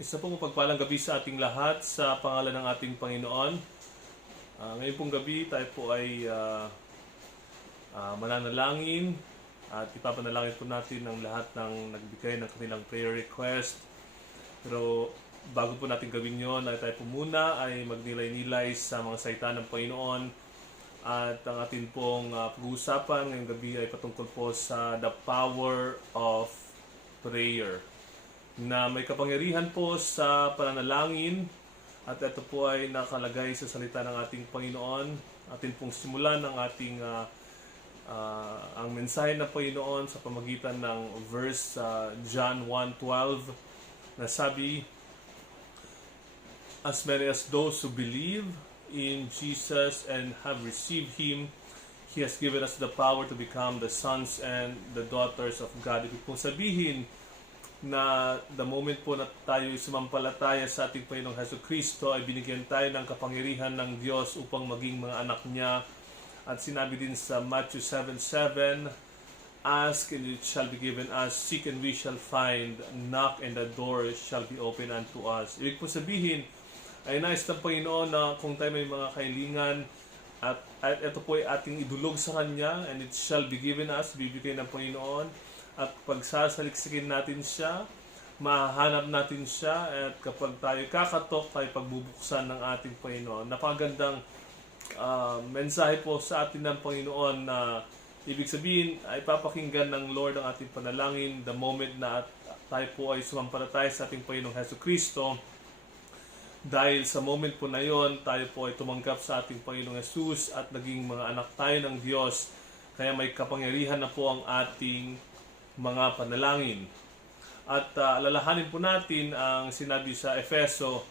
Isa pong mapagpalang gabi sa ating lahat sa pangalan ng ating Panginoon. Ngayon pong gabi tayo po ay mananalangin at ipapanalangin po natin ang lahat ng nagbigay ng kanilang prayer request. Pero bago po natin gawin yon, ay tayo po muna ay magnilay-nilay sa mga salita ng Panginoon. At ang ating pong pag-uusapan ngayong gabi ay patungkol po sa the power of prayer, na may kapangyarihan po sa pananalangin, at ito po ay nakalagay sa salita ng ating Panginoon. Atin pong simulan ang ating ang mensahe ng Panginoon sa pamagitan ng verse John 1:12 na sabi, "As many as those who believe in Jesus and have received Him, He has given us the power to become the sons and the daughters of God." Ibig pong sabihin na the moment po na tayo sumampalataya sa ating Panginoong Jesucristo ay binigyan tayo ng kapangyarihan ng Diyos upang maging mga anak niya. At sinabi din sa Matthew 7:7, "Ask and it shall be given us, seek and we shall find, knock and the door shall be open unto us." Ibig po sabihin ay nais ng Panginoon na kung tayo may mga kahilingan at ito po ay ating idulog sa Kanya, and it shall be given us, bibigay ng Panginoon. At pag sasaliksikin natin siya, mahahanap natin siya, at kapag tayo kakatok, tayo pagbubuksan ng ating Panginoon. Napakagandang mensahe po sa atin ng Panginoon na ibig sabihin ay papakinggan ng Lord ang ating panalangin the moment na tayo po ay sumampalataya sa ating Panginoong Jesucristo. Dahil sa moment po na yon, tayo po ay tumanggap sa ating Panginoong Jesus at naging mga anak tayo ng Diyos. Kaya may kapangyarihan na po ang ating mga panalangin. At alalahanin po natin ang sinabi sa Efeso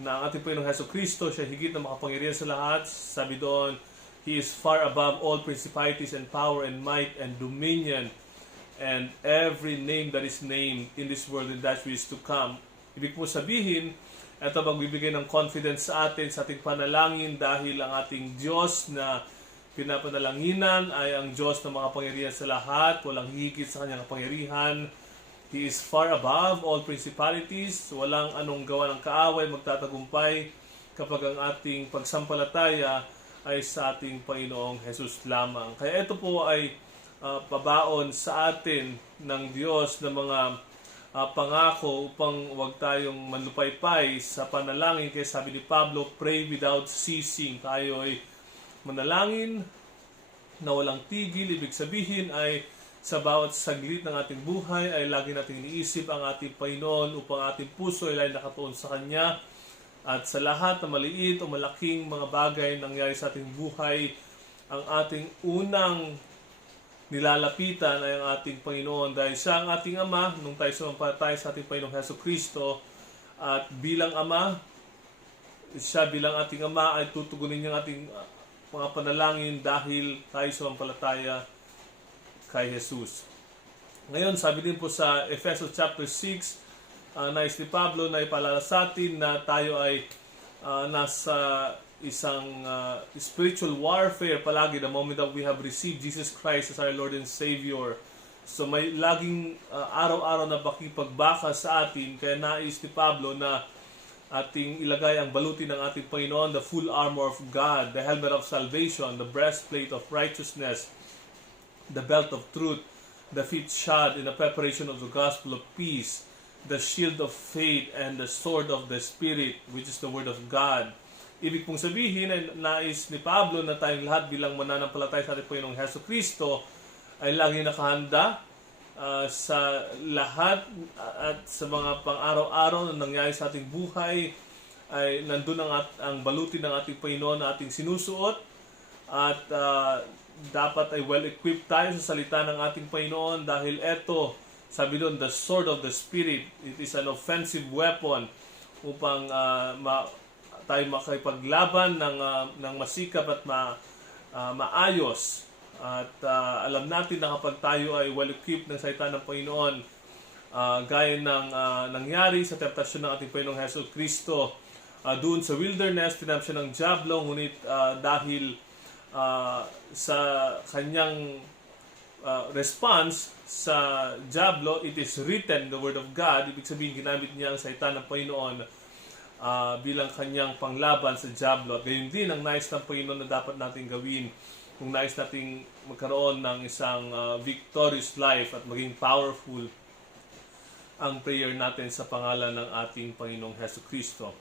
na ang ating Panginoong Jesucristo, siya higit na makapangyarihan sa lahat. Sabi doon, He is far above all principalities and power and might and dominion and every name that is named in this world and that which is to come. Ibig po sabihin, ito magbibigay ng confidence sa atin sa ating panalangin, dahil ang ating Diyos na pinapanalanginan ay ang Diyos na makapangyarihan sa lahat, walang higit sa kanyang kapangyarihan. He is far above all principalities, walang anong gawa ng kaaway magtatagumpay kapag ang ating pagsampalataya ay sa ating Panginoong Jesus lamang. Kaya ito po ay pabaon sa atin ng Diyos na mga pangako upang huwag tayong manlupaypay sa panalangin. Kaya sabi ni Pablo, pray without ceasing. Tayo ay manalangin na walang tigil. Ibig sabihin ay sa bawat saglit ng ating buhay ay lagi nating iniisip ang ating Panginoon upang ating puso ay lagi nakatuon sa Kanya. At sa lahat na maliit o malaking mga bagay nangyari sa ating buhay, ang ating unang nilalapitan ay ang ating Panginoon, dahil siya ang ating Ama nung tayo sumampalataya sa ating Panginoong Jesucristo. At bilang Ama, siya bilang ating Ama ay tutugunin niya ang ating mga panalangin dahil tayo sumampalataya kay Jesus. Ngayon, sabi din po sa Ephesians chapter 6, nais ni Pablo na ipaalala sa atin na tayo ay nasa isang spiritual warfare palagi the moment that we have received Jesus Christ as our Lord and Savior. So may laging araw-araw na pakipagbaka sa atin, kaya nais ni Pablo na ating ilagay ang baluti ng ating Panginoon, the full armor of God, the helmet of salvation, the breastplate of righteousness, the belt of truth, the feet shod in the preparation of the gospel of peace, the shield of faith, and the sword of the Spirit, which is the word of God. Ibig pong sabihin ay nais ni Pablo na tayong lahat bilang mananampalataya sa ating Panginoong Jesucristo ay laging nakahanda sa lahat at sa mga pang-araw-araw na nangyayari sa ating buhay. Ay nandun ang baluti ng ating Panginoon na ating sinusuot, at dapat ay well-equipped tayo sa salita ng ating Panginoon, dahil eto, sabi doon, the sword of the Spirit, it is an offensive weapon upang tayo makipaglaban ng masikap at maayos. At alam natin na kapag tayo ay well-equipped ng salita ng Panginoon, gaya ng nangyari sa temptasyon ng ating Panginoong Jesucristo, doon sa wilderness, tinamp siya ng diablo, ngunit dahil sa kanyang response sa Diablo, it is written, the Word of God. Ibig sabihin, ginamit niya ang salita ng Panginoon bilang kanyang panglaban sa Diablo. At gayon din ang nais ng Panginoon na dapat natin gawin kung nais nating magkaroon ng isang victorious life at maging powerful ang prayer natin sa pangalan ng ating Panginoong Hesukristo.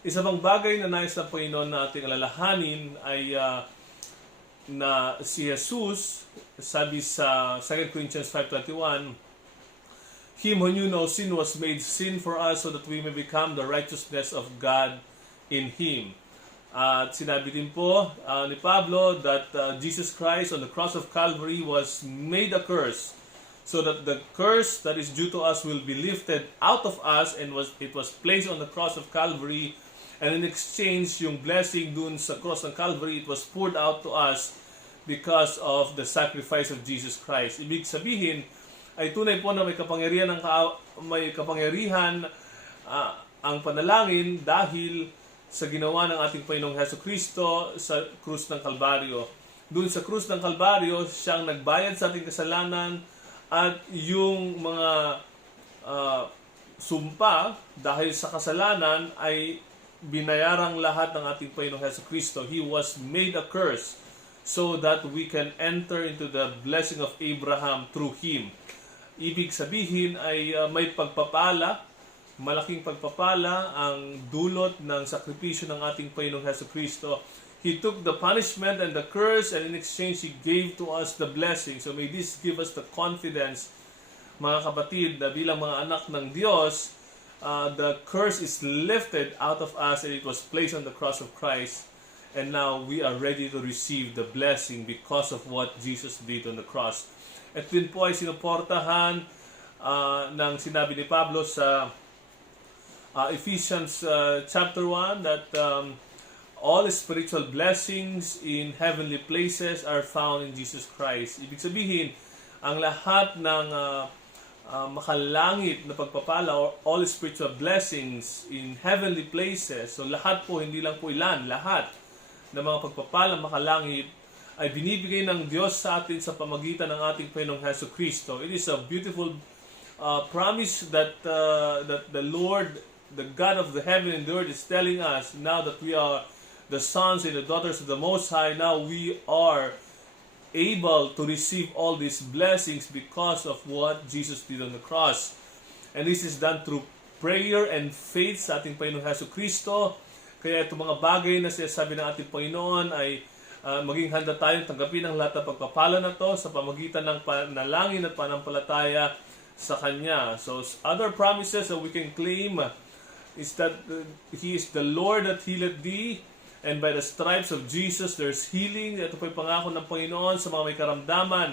Isa bang bagay na nais ng Panginoon na ating alalahanin ay na si Jesus, sabi sa 2 Corinthians 5:21, Him who knew no sin was made sin for us so that we may become the righteousness of God in Him. At sinabi din po ni Pablo that Jesus Christ on the cross of Calvary was made a curse so that the curse that is due to us will be lifted out of us, and it was placed on the cross of Calvary, and in exchange yung blessing dun sa cross ng Calvary, it was poured out to us because of the sacrifice of Jesus Christ. Ibig sabihin ay tunay po na may kapangyarihan ang panalangin dahil sa ginawa ng ating Panginoong Hesukristo sa krus ng Kalbaryo. Doon sa krus ng Kalbaryo, siyang nagbayad sa ating kasalanan, at yung mga sumpa dahil sa kasalanan ay binayarang lahat ng ating Panginoong Hesukristo. He was made a curse so that we can enter into the blessing of Abraham through Him. Ibig sabihin ay may pagpapala, malaking pagpapala ang dulot ng sakripisyo ng ating Panginoong Hesukristo. He took the punishment and the curse, and in exchange He gave to us the blessing. So may this give us the confidence, mga kapatid, na bilang mga anak ng Diyos, the curse is lifted out of us and it was placed on the cross of Christ. And now we are ready to receive the blessing because of what Jesus did on the cross. At din po ay sinuportahan ng sinabi ni Pablo sa Ephesians chapter 1 that all spiritual blessings in heavenly places are found in Jesus Christ. Ibig sabihin, ang lahat ng makalangit na pagpapala or all spiritual blessings in heavenly places, so lahat po, hindi lang po ilan, lahat ng mga pagpapala makalangit ay binibigay ng Diyos sa atin sa pamagitan ng ating Panginoong Hesukristo. It is a beautiful promise that the Lord, the God of the heaven and the earth, is telling us now that we are the sons and the daughters of the Most High. Now we are able to receive all these blessings because of what Jesus did on the cross. And this is done through prayer and faith sa ating Panginoong Hesukristo. Kaya itong mga bagay na sinasabi ng ating Panginoon ay maging handa tayong tanggapin ang lahat ng pagpapala na to sa pamagitan ng panalangin at panampalataya sa Kanya. So other promises that we can claim is that He is the Lord that healeth thee, and by the stripes of Jesus there's healing. Ito po yung pangako ng Panginoon sa mga may karamdaman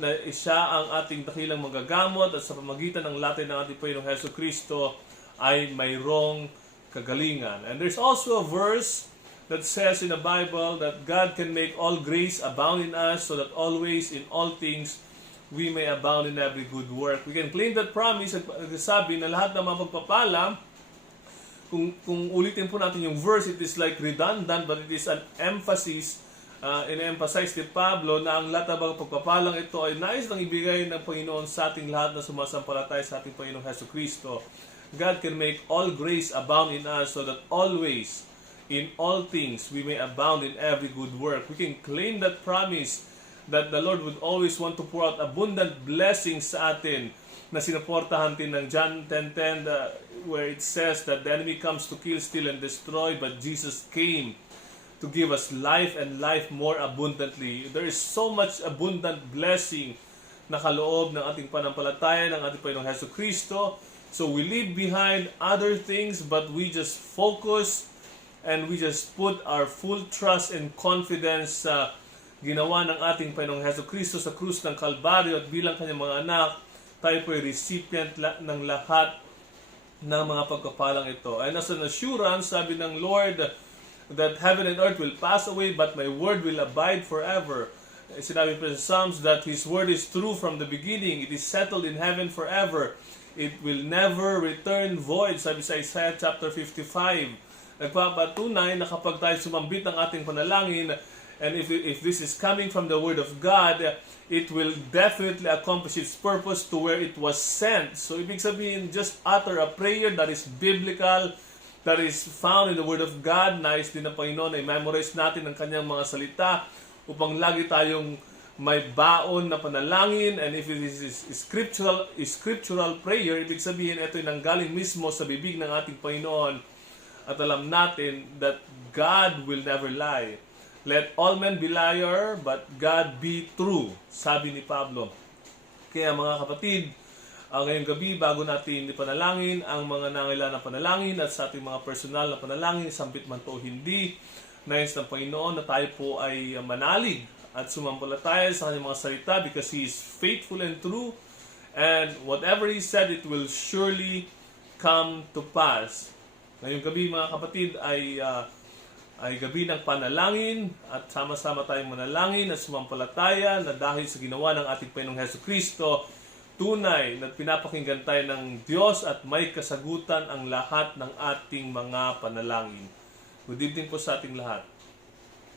na siya ang ating dakilang magagamot, at sa pamagitan ng latay ng ating Panginoong Hesukristo ay mayroong kagalingan. And there's also a verse that says in the Bible that God can make all grace abound in us, so that always in all things we may abound in every good work. We can claim that promise at sabi na lahat ng mga pagpapala, kung ulitin po natin yung verse, it is like redundant, but it is an emphasis, in-emphasize ni Pablo na ang lahat ng mga pagpapalang ito ay nais nang ibigay ng Panginoon sa ating lahat na sumasampalataya sa ating Panginoong Hesukristo. God can make all grace abound in us, so that always in all things we may abound in every good work. We can claim that promise that the Lord would always want to pour out abundant blessings sa atin, na sinuportahan din ng John 10:10 where it says that the enemy comes to kill, steal, and destroy, but Jesus came to give us life and life more abundantly. There is so much abundant blessing na kaloob ng ating panampalataya ng ating Panginoong Hesukristo. So we leave behind other things, but we just focus and we just put our full trust and confidence sa ginawa ng ating Panginoong Hesukristo sa krus ng Kalbaryo, at bilang kanyang mga anak, tayo po ay recipient ng lahat ng mga pagkapalang ito. And as an assurance, sabi ng Lord, that heaven and earth will pass away, but my word will abide forever. Sinabi pa sa Psalms that His word is true from the beginning. It is settled in heaven forever. It will never return void. Sabi sa Isaiah chapter 55. Nagpapatunay na kapag tayo sumambit ng ating panalangin, And if this is coming from the Word of God, it will definitely accomplish its purpose to where it was sent. So ibig sabihin, just utter a prayer that is biblical, that is found in the Word of God. Nais din ng Panginoon ay memorize natin ang kanyang mga salita upang lagi tayong may baon na panalangin. And if it is scriptural prayer, ibig sabihin ito ay nanggaling mismo sa bibig ng ating Panginoon. At alam natin that God will never lie. Let all men be liar, but God be true, sabi ni Pablo. Kaya mga kapatid, ngayong gabi, bago natin ipanalangin ang mga nangailangan na panalangin at sa ating mga personal na panalangin, sampit man to hindi, nais ng Panginoon na tayo po ay manalig at sumampalataya sa kanyang mga salita because He is faithful and true, and whatever He said, it will surely come to pass. Ngayong gabi mga kapatid ay gabi ng panalangin at sama-sama tayong manalangin at sumampalataya na dahil sa ginawa ng ating Panginoong Hesukristo, tunay na pinapakinggan tayo ng Diyos at may kasagutan ang lahat ng ating mga panalangin. Good evening po sa ating lahat.